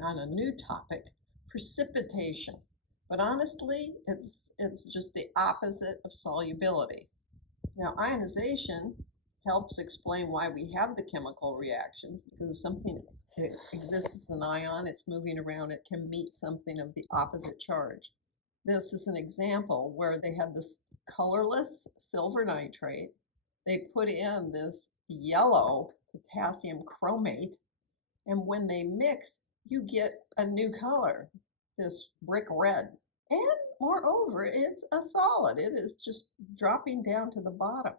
on a new topic, precipitation. But honestly, it's just the opposite of solubility. Now, ionization helps explain why we have the chemical reactions, because if something exists as an ion, it's moving around, it can meet something of the opposite charge. This is an example where they had this colorless silver nitrate. They put in this yellow potassium chromate, and when they mix, you get a new color, this brick red. And moreover, it's a solid. It is just dropping down to the bottom.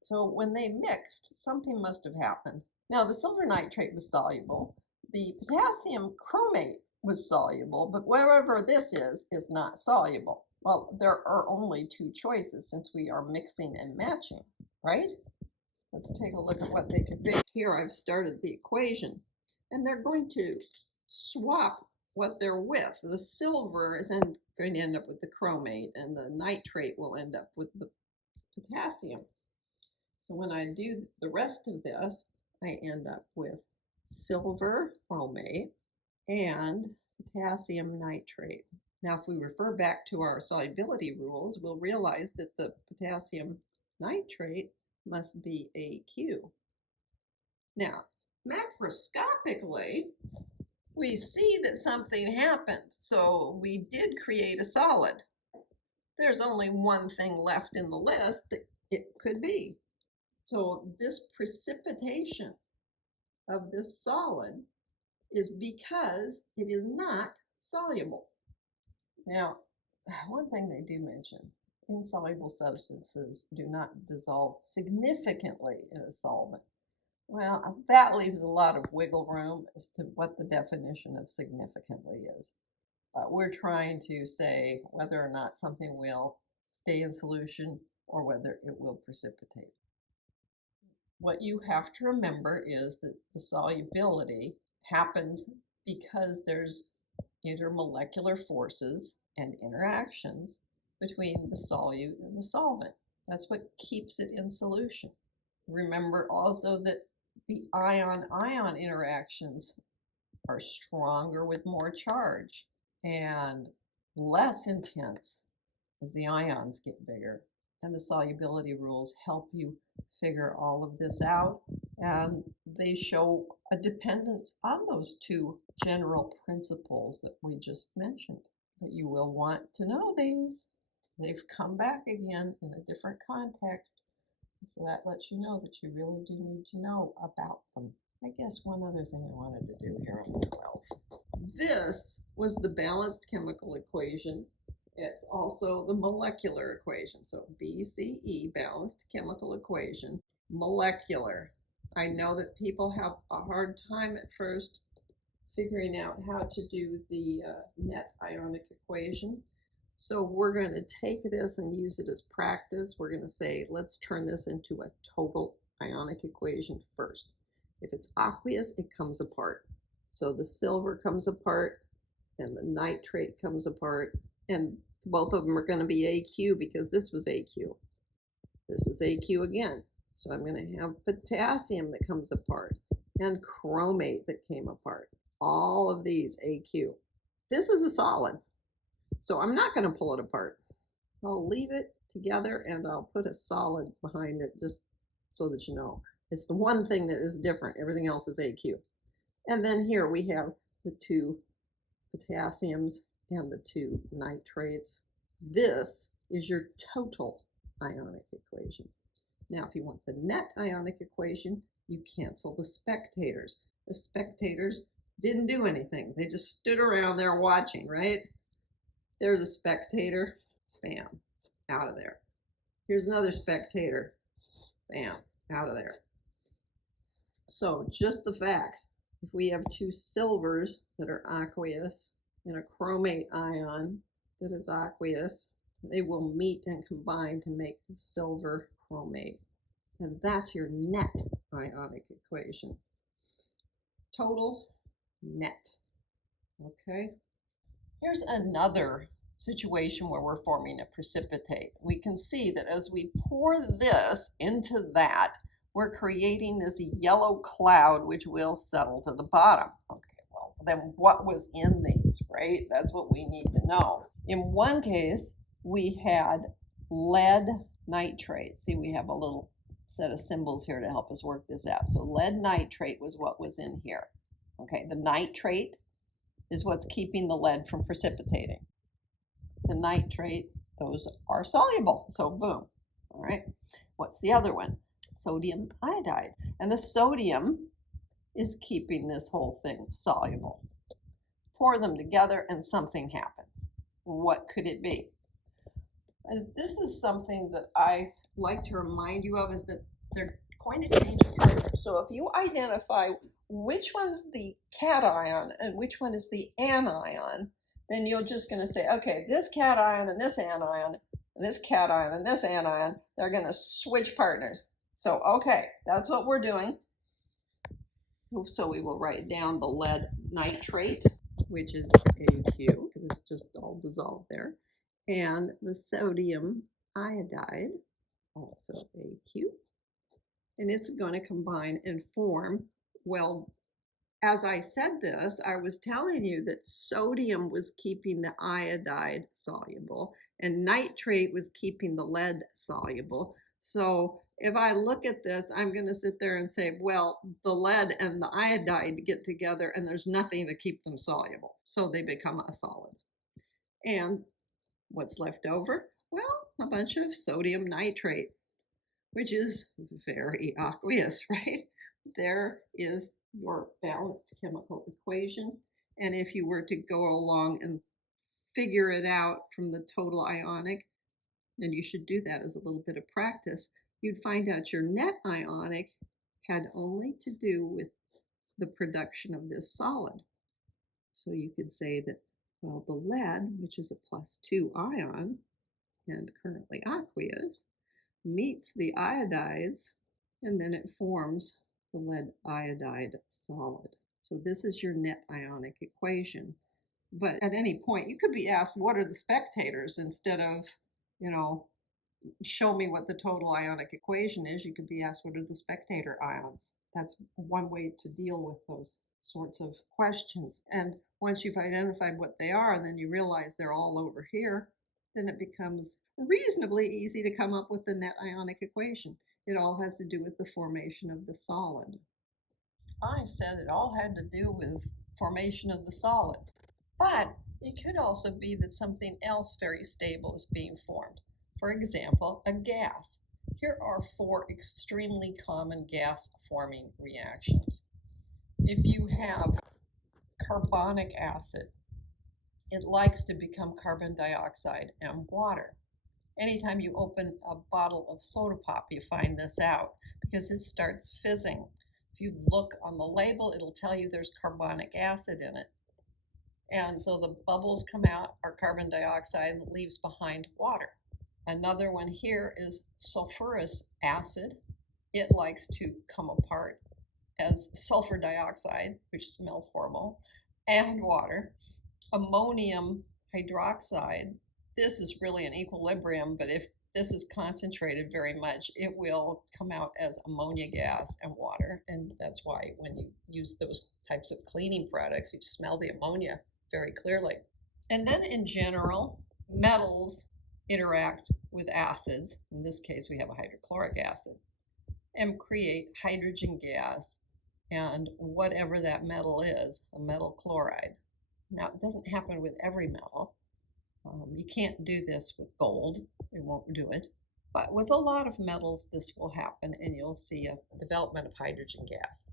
So when they mixed, something must have happened. Now, the silver nitrate was soluble. The potassium chromate was soluble, but wherever this is not soluble. Well, there are only two choices since we are mixing and matching, right? Let's take a look at what they could be. Here I've started the equation, and they're going to swap what they're with. The silver is going to end up with the chromate, and the nitrate will end up with the potassium. So when I do the rest of this, I end up with silver chromate and potassium nitrate. Now, if we refer back to our solubility rules, we'll realize that the potassium nitrate must be AQ. Now, macroscopically, we see that something happened, so we did create a solid. There's only one thing left in the list that it could be. So this precipitation of this solid is because it is not soluble. Now, one thing they do mention, insoluble substances do not dissolve significantly in a solvent. Well, that leaves a lot of wiggle room as to what the definition of significantly is. We're trying to say whether or not something will stay in solution or whether it will precipitate. What you have to remember is that the solubility happens because there's intermolecular forces and interactions between the solute and the solvent. That's what keeps it in solution. Remember also that the ion-ion interactions are stronger with more charge and less intense as the ions get bigger. And the solubility rules help you figure all of this out, and they show a dependence on those two general principles that we just mentioned. But you will want to know these. They've come back again in a different context, so that lets you know that you really do need to know about them. I guess one other thing I wanted to do here on 12. This was the balanced chemical equation. It's also the molecular equation. So BCE, balanced chemical equation, molecular. I know that people have a hard time at first figuring out how to do the net ionic equation. So we're going to take this and use it as practice. We're going to say, let's turn this into a total ionic equation first. If it's aqueous, it comes apart. So the silver comes apart and the nitrate comes apart, and both of them are going to be AQ because this was AQ. This is AQ again. So I'm going to have potassium that comes apart and chromate that came apart. All of these AQ. This is a solid, so I'm not going to pull it apart. I'll leave it together and I'll put a solid behind it just so that you know. It's the one thing that is different. Everything else is AQ. And then here we have the two potassiums and the two nitrates. This is your total ionic equation. Now, if you want the net ionic equation, you cancel the spectators. The spectators didn't do anything. They just stood around there watching, right? There's a spectator, bam, out of there. Here's another spectator, bam, out of there. So just the facts. If we have two silvers that are aqueous and a chromate ion that is aqueous, they will meet and combine to make the silver chromate. And that's your net ionic equation. Total, net. Okay? Here's another situation where we're forming a precipitate. We can see that as we pour this into that, we're creating this yellow cloud which will settle to the bottom. Okay, well, then what was in these, right? That's what we need to know. In one case, we had lead nitrate. See, we have a little set of symbols here to help us work this out. So lead nitrate was what was in here. Okay, the nitrate is what's keeping the lead from precipitating. The nitrate, those are soluble, so boom. All right, what's the other one? Sodium iodide. And the sodium is keeping this whole thing soluble. Pour them together and something happens. What could it be? This is something that I like to remind you of, is that they're going to change partners. So if you identify which one's the cation and which one is the anion, then you're just going to say, okay, this cation and this anion, and this cation and this anion, they're going to switch partners. So, okay, that's what we're doing. So we will write down the lead nitrate, which is AQ, because it's just all dissolved there. And the sodium iodide, also AQ. And it's going to combine and form, well, as I said this, I was telling you that sodium was keeping the iodide soluble and nitrate was keeping the lead soluble. So if I look at this, I'm going to sit there and say, well, the lead and the iodide get together and there's nothing to keep them soluble. So they become a solid. And what's left over? Well, a bunch of sodium nitrate, which is very aqueous, right? There is your balanced chemical equation. And if you were to go along and figure it out from the total ionic, and you should do that as a little bit of practice, you'd find out your net ionic had only to do with the production of this solid. So you could say that, well, the lead, which is a +2 ion and currently aqueous, meets the iodides, and then it forms the lead iodide solid. So this is your net ionic equation. But at any point, you could be asked, what are the spectators? Instead of, show me what the total ionic equation is, you could be asked, what are the spectator ions? That's one way to deal with those sorts of questions. And once you've identified what they are, and then you realize they're all over here, then it becomes reasonably easy to come up with the net ionic equation. It all has to do with the formation of the solid. I said it all had to do with formation of the solid, but it could also be that something else very stable is being formed. For example, a gas. Here are 4 extremely common gas-forming reactions. If you have carbonic acid, it likes to become carbon dioxide and water. Anytime you open a bottle of soda pop, you find this out because it starts fizzing. If you look on the label, it'll tell you there's carbonic acid in it. And so the bubbles come out are carbon dioxide and it leaves behind water. Another one here is sulfurous acid. It likes to come apart as sulfur dioxide, which smells horrible, and water. Ammonium hydroxide, this is really an equilibrium, but if this is concentrated very much, it will come out as ammonia gas and water. And that's why when you use those types of cleaning products, you smell the ammonia very clearly. And then in general, metals interact with acids. In this case, we have a hydrochloric acid, and create hydrogen gas and whatever that metal is, a metal chloride. Now, it doesn't happen with every metal. You can't do this with gold. It won't do it. But with a lot of metals, this will happen, and you'll see a development of hydrogen gas.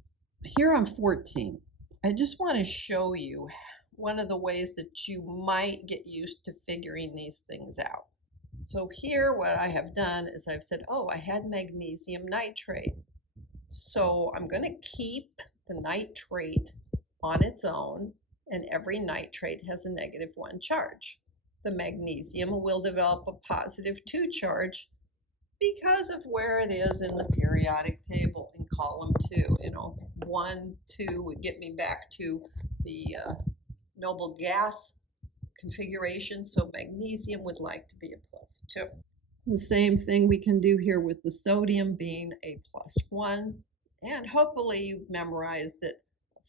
Here on 14, I just want to show you one of the ways that you might get used to figuring these things out. So here, what I have done is I've said, oh, I had magnesium nitrate. So I'm going to keep the nitrate on its own, and every nitrate has a -1 charge. The magnesium will develop a +2 charge because of where it is in the periodic table in column 2. 1, 2 would get me back to the noble gas configuration, so magnesium would like to be a +2. The same thing we can do here with the sodium being a +1, and hopefully you've memorized that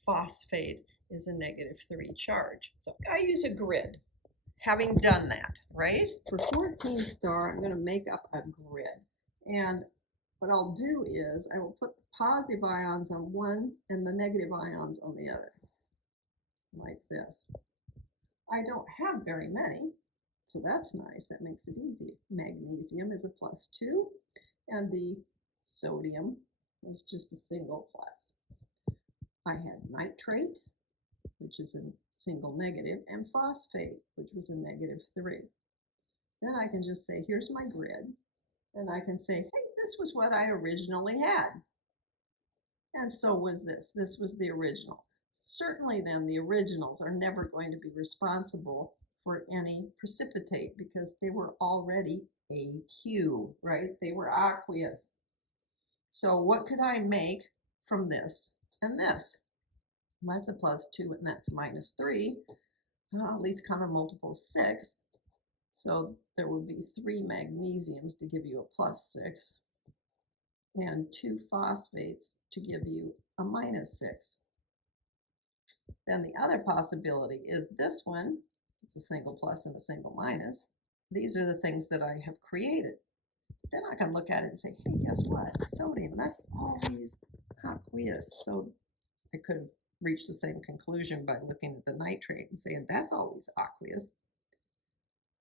phosphate is a -3 charge. So I use a grid. Having done that, right? For 14 star, I'm going to make up a grid. And what I'll do is I will put the positive ions on one and the negative ions on the other, like this. I don't have very many, so that's nice. That makes it easy. Magnesium is a +2, and the sodium was just a single plus. I had nitrate, which is a single negative, and phosphate, which was a -3. Then I can just say, here's my grid, and I can say, hey, this was what I originally had. And so was this. This was the original. Certainly then the originals are never going to be responsible for any precipitate because they were already AQ, right? They were aqueous. So what could I make from this and this? Well, that's a +2 and that's -3. Least common multiple is 6. So there would be 3 magnesiums to give you a +6 and 2 phosphates to give you a -6. Then the other possibility is this one. It's a single plus and a single minus. These are the things that I have created. Then I can look at it and say, hey, guess what? Sodium, that's always aqueous. So I could have reached the same conclusion by looking at the nitrate and saying that's always aqueous.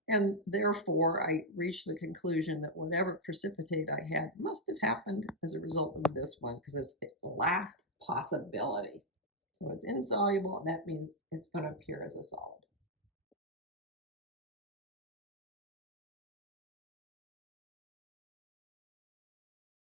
And therefore, I reached the conclusion that whatever precipitate I had must have happened as a result of this one because it's the last possibility. So it's insoluble, and that means it's going to appear as a solid.